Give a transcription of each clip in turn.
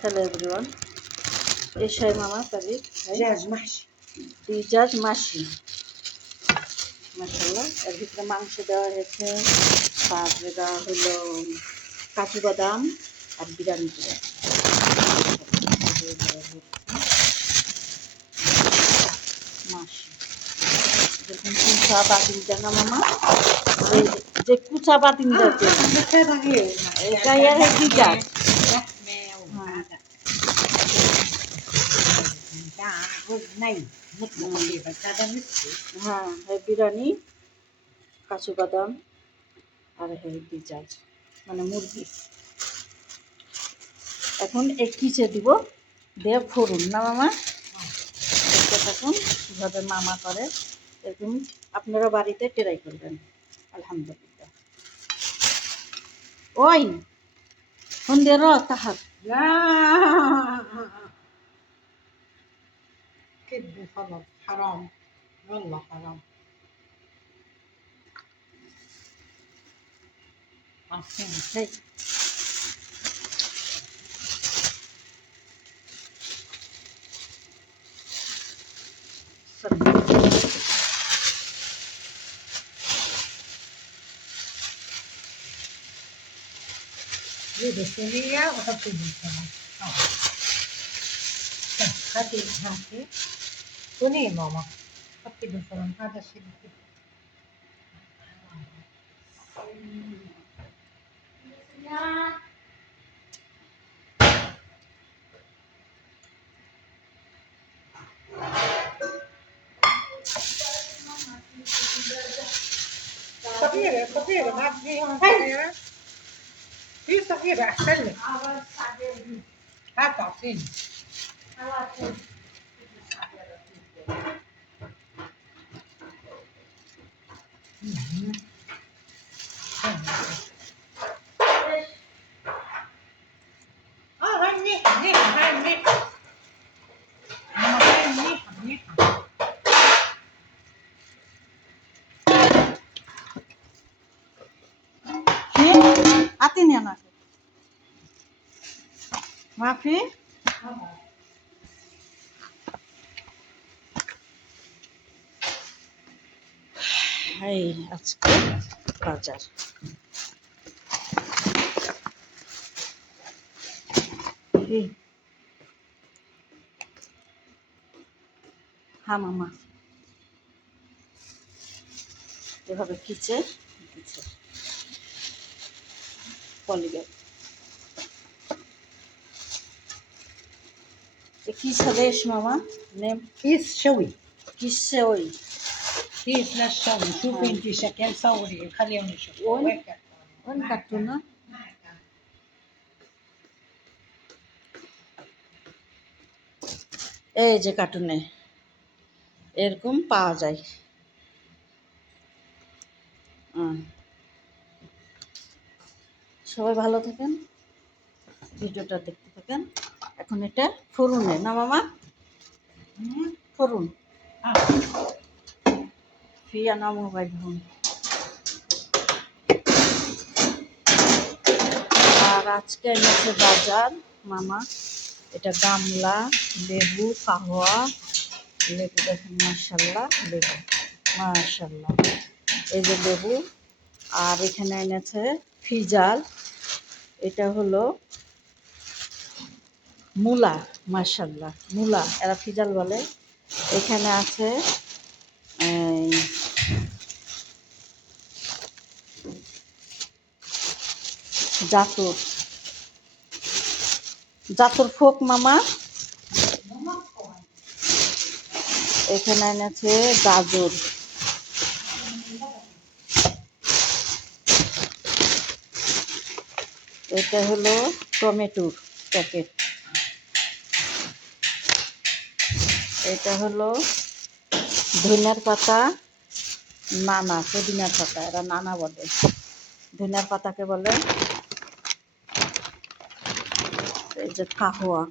Hello everyone, এই শাহী মামা কারির دجاج محشي পিজাজ মাসি মাসাল্লাহ। এর ভিতরে মাংস দেওয়া হয়েছে, তারপরে দেওয়া হলো কাজু বাদাম আর বিরিয়ানি করে মাসি। যেরকম কুচা বাতিল দেয় না মামা, যে কুচা বাতিল দেয় এটাই আর পিজাজ। لحمة وهذا ده رز ني مطبخ فيه بس هذا مسلي হ্যাঁ, বিরিয়ানি, কাজু বাদাম আর পিজাজ মানে মুরগি। এখন এক কিচে দিব দিয়ে ফোড়ন না মামা, দেখতে থাকুন কীভাবে মামা করে। এরকম আপনারা বাড়িতে ট্রাই করবেন। আলহামদুলিল্লাহ। ওই ফোন দিয়ে তাহার لا كذب خلص حرام والله حرام عارفين হেই جيبي الصينية وحطي لي كمان هاتي هاتي صينية ماما حطي بالفرن هذا الشيء صغيرة صغيرة ما فيها صغيرة في صغيرة أحسن لك هات أعطيني هاي منيحة منيحة هاي منيحة ماما هاي منيحة منيحة হাতি নিয়ে না মাফি। এই আজকে বাজার হ্যাঁ মামা, এভাবে কিচে কিচে পলিব্যাগ كيس ليش ماما؟ نم كيس شوي كيس سوي كيس للشوي شوفي انت شكل صوري خليهم يشوفوا وين؟ وين وين كرتونة؟ এই যে কার্টুনে এরকম পাওয়া যায়। সবাই ভালো থাকেন, ভিডিওটা দেখতে থাকেন। এখন এটা ফোড়নে না মামা, ফোড়ন ফিয়া না মোবাইল ফোন। আর আজকে এনেছে বাজার মামা, এটা গামলা, লেবু, কাহওয়া, লেবু দেখেন মাশাল্লাহ, লেবু মাশাল্লাহ, এই যে লেবু। আর এখানে এনেছে ফিজাল, এটা হলো মূলা, মাশাল্লাহ মূলা, এরা ফিজাল বলে। এখানে আছে জাতুর, জাতুর ফোক মামা। এখানে এনেছে গাজর, এটা হলো টমেটোর প্যাকেট, এটা হলো ধনিয়ার পাতা, নানা পুদিনার পাতা, এরা নানা বলে, ধনিয়ার পাতাকে বলে। এই যে কাহওয়া,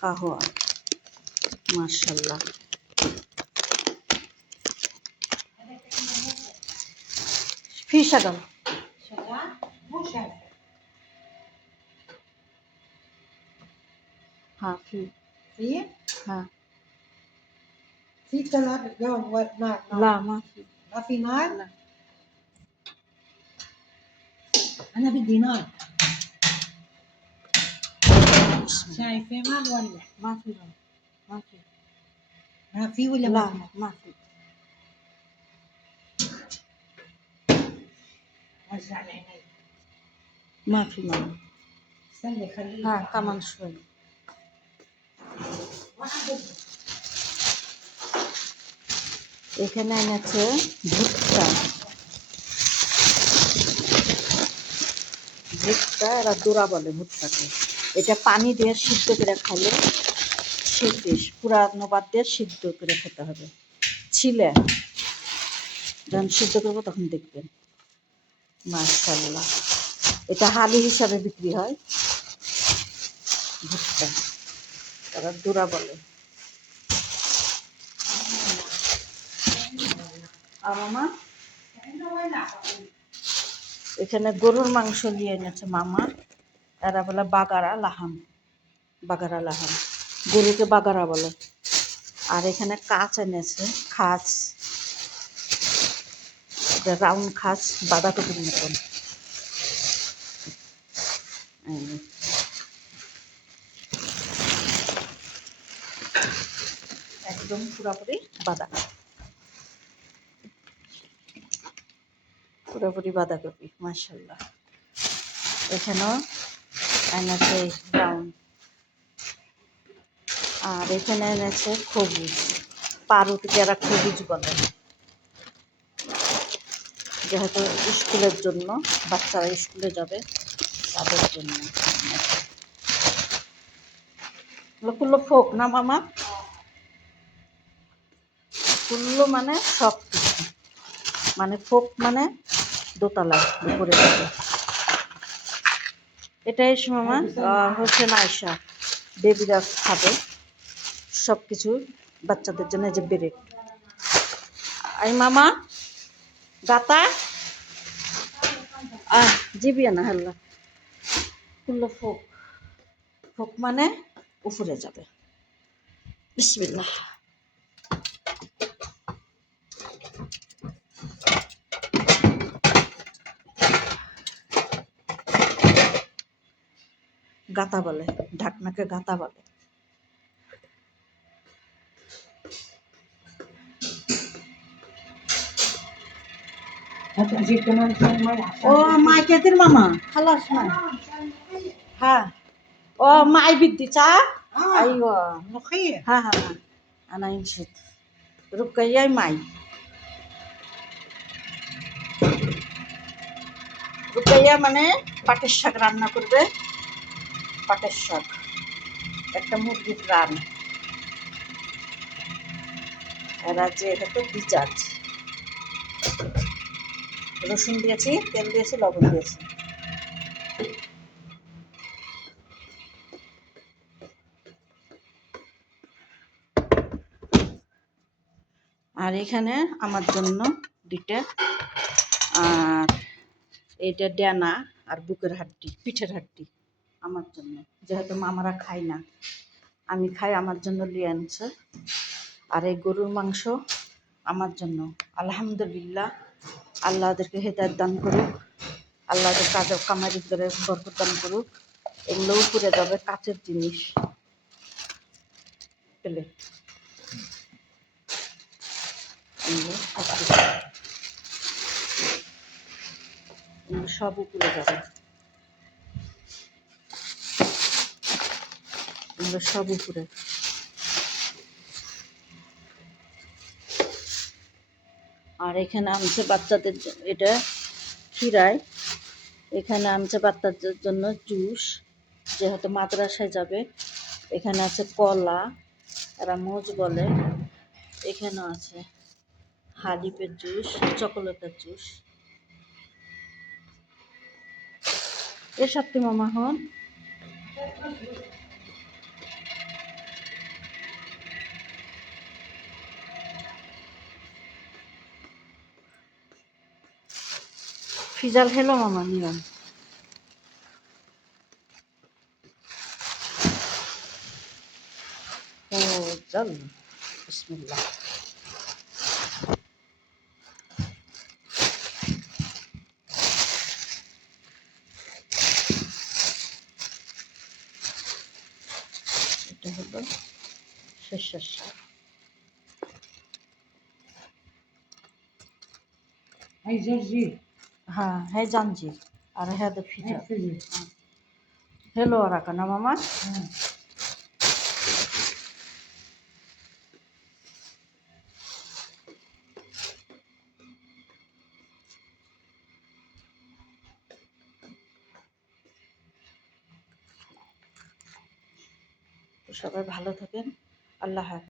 কাহওয়া মাশাল্লাহ। في شغل مو شايفة. ها في. في ها في كلر لون نار. لا ما في. ما في نار. لا أنا بدي نار. شايفة ما نولع. ما في. لا ما في. ما في ولا لا ما في؟ ما في. وزع العينين. ما في ماما. استني خليه. ها كمان شوي. এখানে এনেছে ভুট্টা। ভুট্টা এরা দোরা বলে ভুট্টাকে। এটা পানি দিয়ে সিদ্ধ করে খাইলে শেষ, পুরানো বাদ দিয়ে সিদ্ধ করে খেতে হবে। ছিলে যখন সিদ্ধ করবো তখন দেখবেন। মাশাআল্লাহ, এটা হালি হিসাবে বিক্রি হয় ভুট্টা, তারা দোরা বলে। আর মামা এখানে গরুর মাংস নিয়ে এনেছে মামা। এরা বলে বাগারা লাহাম, বাগারা লাহাম, গরুকে বাগারা বলে। আর এখানে কাঁচ এনেছে, খাস রাউন্ড খাস, বাঁধাকপির মতন। একদম পুরাপুরি বাঁধাকপি, পুরোপুরি বাঁধাকপি মাশাআল্লাহ। এখানেও এনেছে রাউন্ড। আর এখানে এনেছে খবুজ, পাউরুটি যারা খবুজ বলে, যেহেতু স্কুলের জন্য, বাচ্চারা স্কুলে যাবে তাদের জন্য। কুল্লো ফোক না মামা, কুল্লো মানে সব কিছু, মানে ফোক মানে দোতলায় উপরে যাবে। এটাই মামা হচ্ছে নাইশা, বেবিরা খাবে সব কিছু বাচ্চাদের জন্য। যে ব্রেড আই মামা গাতা জিবিয়া না হাল্লা কুল্লো ফোক, ফোক মানে উপরে যাবে। বিসমিল্লাহ। গাতা বলে, ঢাকনাকে গাতা বলে। ও মাইকেতের মামা খালাস না। হ্যাঁ ও মাই বিদ্যি চা। ايوه ملوخية. ها ها ها انا نشيت رقية মাই। রুকাইয়া মানে পাটের শাক রান্না করবে, পাটের শাক, একটা মুরগির রান। এরা যে হয়তো বিচাজ, রসুন দিয়েছি, তেল দিয়েছি, লবণ দিয়েছি। আর এখানে আমার জন্য দুইটা, আর এইটা ডানা আর বুকের হাড্ডি, পিঠের হাড্ডি আমার জন্য, যেহেতু মামারা খায় না, আমি খাই, আমার জন্য নিয়ে আনছে। আর এই গরুর মাংস আমার জন্য। আলহামদুলিল্লাহ, আল্লাহ ওদেরকে হেদায়েত দান করুক, আল্লাহ ওদের কাজের কামারি করে বরকত দান করুক। এগুলো উপরে যাবে, কাচের জিনিস পেলে সব উপরে যাবে, সব উপরে। আর এখানে আনছে বাচ্চাদের, এটা খিরায়, এখানে আনছে বাচ্চাদের জন্য জুস, যেহেতু মাদ্রাসায় যাবে। এখানে আছে কলা, এরা মোজ বলে। এখানেও আছে হালিপের জুস, চকোলেটের জুস। এর সাথে মামা হন ফিজাল হেলো মামা নিয়ম। চল বিসমিল্লাহ। এটা হলো সর্ষের শাক। এই জর্জি হ্যাঁ হ্যাঁ জানজি আর হ্যাঁ তো ফিজা ফিজি hello rakana mama হ্যাঁ তো সবাই ভালো থাকেন, আল্লাহ হাফেজ।